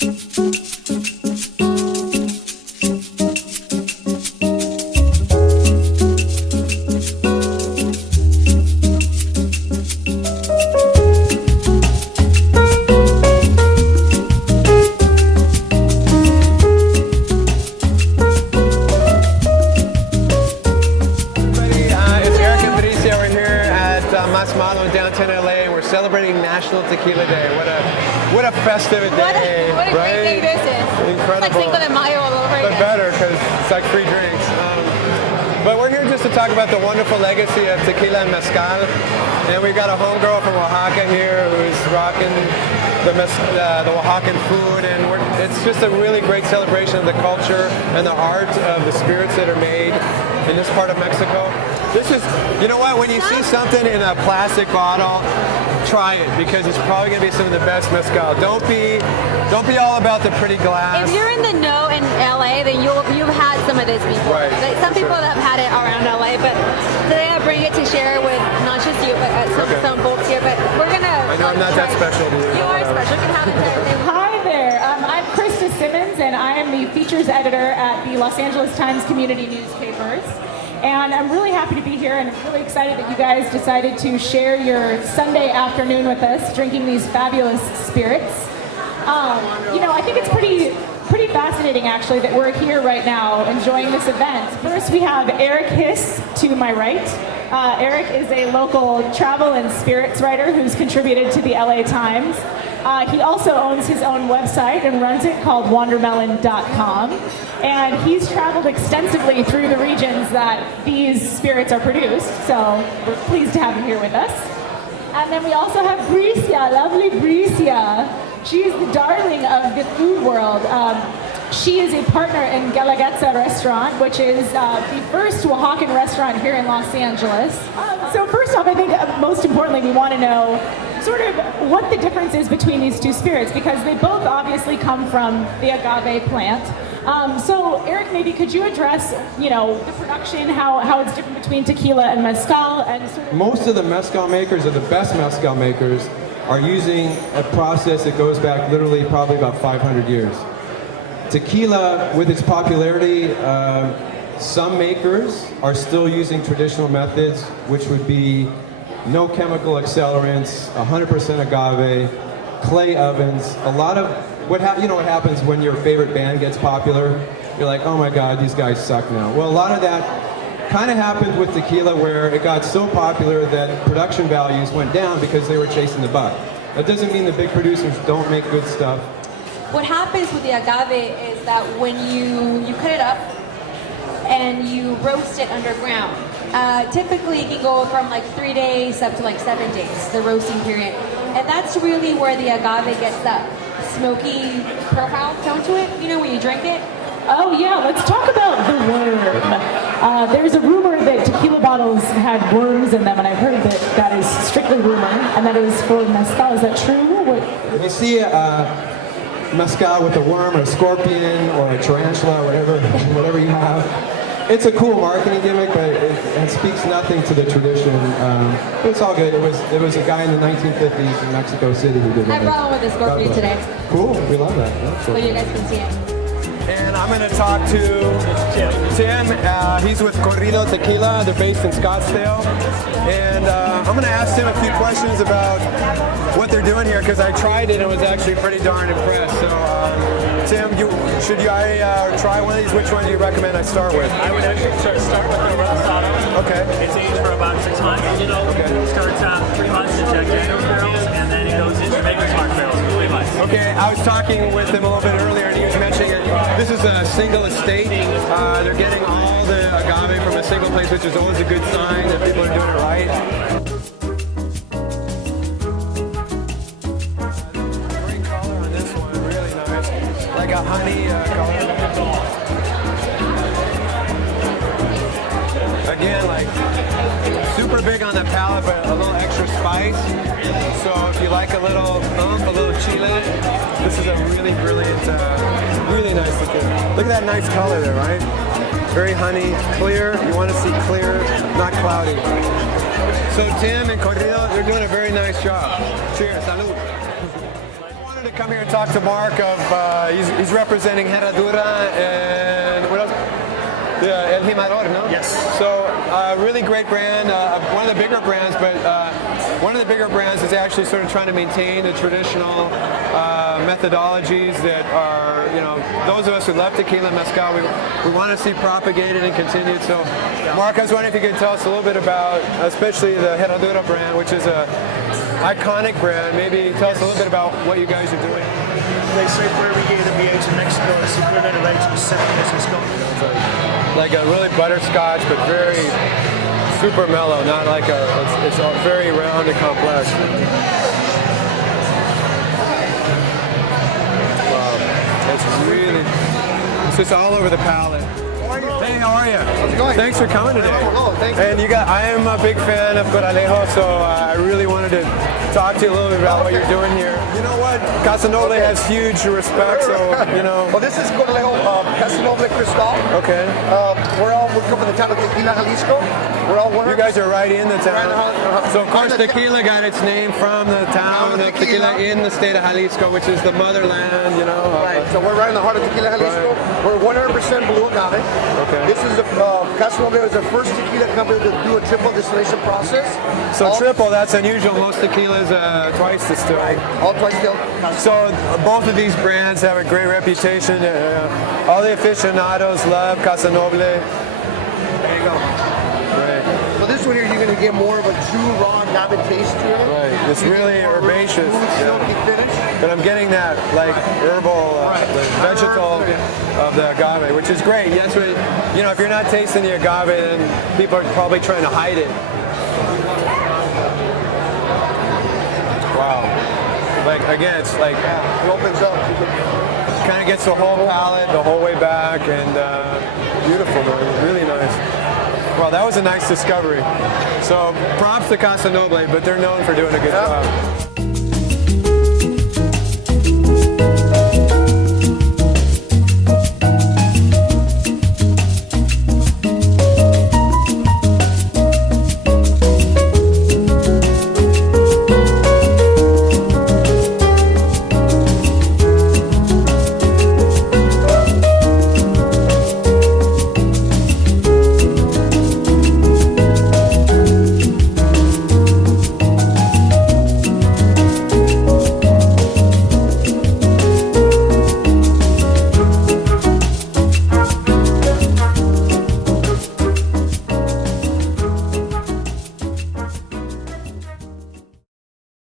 In downtown LA, and we're celebrating National Tequila Day. What a festive day, what a right? great day this is. Incredible. It's like Cinco de Mayo all over But again. better, because it's like free drinks. But we're here just to talk about the wonderful legacy of tequila and mezcal. And we've got a homegirl from Oaxaca here who's rocking the Oaxacan food, and it's just a really great celebration of the culture and the art of the spirits that are made in this part of Mexico. This is, you know what, when you see something in a plastic bottle, try it, because it's probably going to be some of the best mezcal. Don't be all about the pretty glass. If you're in the know in LA, then you've had some of this before. Right. Like, some people have had it around LA, but today I bring it to share with not just you, but some folks here. But we're gonna. I know I'm not that special to you. You are special. You can have it to everything. Hi there. I'm Krista Simmons, and I am the features editor at the Los Angeles Times Community Newspapers. And I'm really happy to be here, and I'm really excited that you guys decided to share your Sunday afternoon with us, drinking these fabulous spirits. You know, I think it's pretty fascinating, actually, that we're here right now enjoying this event. First, we have Eric Hiss to my right. Eric is a local travel and spirits writer who's contributed to the LA Times. He also owns his own website and runs it called wandermelon.com. And he's traveled extensively through the regions that these spirits are produced. So we're pleased to have him here with us. And then we also have Bricia, lovely Bricia. She is the darling of the food world. She is a partner in Guelaguetza restaurant, which is the first Oaxacan restaurant here in Los Angeles. So first off, I think most importantly, we want to know sort of what the difference is between these two spirits, because they both obviously come from the agave plant. So Eric, maybe could you address, you know, the production, how it's different between tequila and mezcal, and sort of... Most of the mezcal makers, or the best mezcal makers, are using a process that goes back literally probably about 500 years. Tequila, with its popularity, some makers are still using traditional methods, which would be no chemical accelerants, 100% agave, clay ovens. A lot of what happens when your favorite band gets popular? You're like, oh my God, these guys suck now. Well, a lot of that kind of happened with tequila, where it got so popular that production values went down because they were chasing the buck. That doesn't mean the big producers don't make good stuff. What happens with the agave is that when you cut it up and you roast it underground, typically it can go from like 3 days up to like 7 days, the roasting period. And that's really where the agave gets that smoky profile tone to it, you know, when you drink it. Oh yeah, let's talk about the worm. There's a rumor that tequila bottles had worms in them, and I've heard that that is strictly rumor, and that is for mezcal. Is that true? If you see mezcal with a worm or a scorpion or a tarantula or whatever you have, it's a cool marketing gimmick, but it speaks nothing to the tradition. But it's all good. It was a guy in the 1950s in Mexico City who did it. I brought one with a scorpion today. Cool, we love that. So you guys can see it. And I'm going to talk to Tim. He's with Corrido Tequila. They're based in Scottsdale. And I'm going to ask Tim a few questions about what they're doing here, because I tried it and was actually pretty darn impressed. So, Tim, should I try one of these? Which one do you recommend I start with? I would actually start with the Rosado. Okay. It's aged for about 6 months. Okay. It starts out 3 months in Jack Daniels barrels, and then it goes into Maker's Mark barrels for 3 months. Okay, I was talking with him a little bit earlier, and he was mentioning it. This is a single estate. They're getting all the agave from a single place, which is always a good sign that people are doing it right. Great color on this one, really nice. Like a honey color. Again, like super big on the palate, but a little extra spice. So if you like a little oomph, a little chile, this is a really brilliant, really nice looking. Look at that nice color there, right? Very honey, clear. You want to see clear, not cloudy. So Tim and Corrido, they're doing a very nice job. Cheers, salud. I wanted to come here and talk to Mark of, he's representing Herradura and what else? El Jimador, no? Yes. So, really great brand, one of the bigger brands, but one of the bigger brands is actually sort of trying to maintain the traditional methodologies that are, you know, those of us who love tequila and mezcal, we want to see propagated and continued. So, Mark, I was wondering if you could tell us a little bit about, especially the Herradura brand, which is a iconic brand. Maybe tell us a little bit about what you guys are doing. They say for every year that we age in Mexico, it's the equivalent of aging 7 years in Scotland. Like a really butterscotch, but very super mellow, not like it's all very round and complex. Wow, it's really, it's just all over the palate. Hey, how are you? How's it going? Thanks for coming today. Hello, thanks. And I am a big fan of Coralejo, so I really wanted to talk to you a little bit about what you're doing here. You know what? Casa Noble has huge respect, so, you know. Well, this is Coralejo Casa Noble Cristal. Okay. We come from the town of Tequila, Jalisco. We're all You guys are right in the town. Right, So, of course, Tequila got its name from the town of Tequila in the state of Jalisco, which is the motherland, you know. Right. So we're right in the heart of Tequila, Jalisco. Right. We're 100% blue agave. Okay. This is Casa Noble is the first tequila company to do a triple distillation process. So triple, that's unusual. Most tequilas twice distilled. Right. All twice distilled. So both of these brands have a great reputation. All the aficionados love Casa Noble. There you go. Right. So this one here, you're going to get more of a true raw agave taste to it. Right. It's really herbaceous. Smooth, silky finish. But I'm getting that like herbal, the vegetal of the agave, which is great. That's what, you know, if you're not tasting the agave, then people are probably trying to hide it. Wow. Like again, it's like It opens up. kind of gets the whole palate the whole way back, and beautiful, man. Really nice. Well, that was a nice discovery. So props to Casa Noble, but they're known for doing a good job.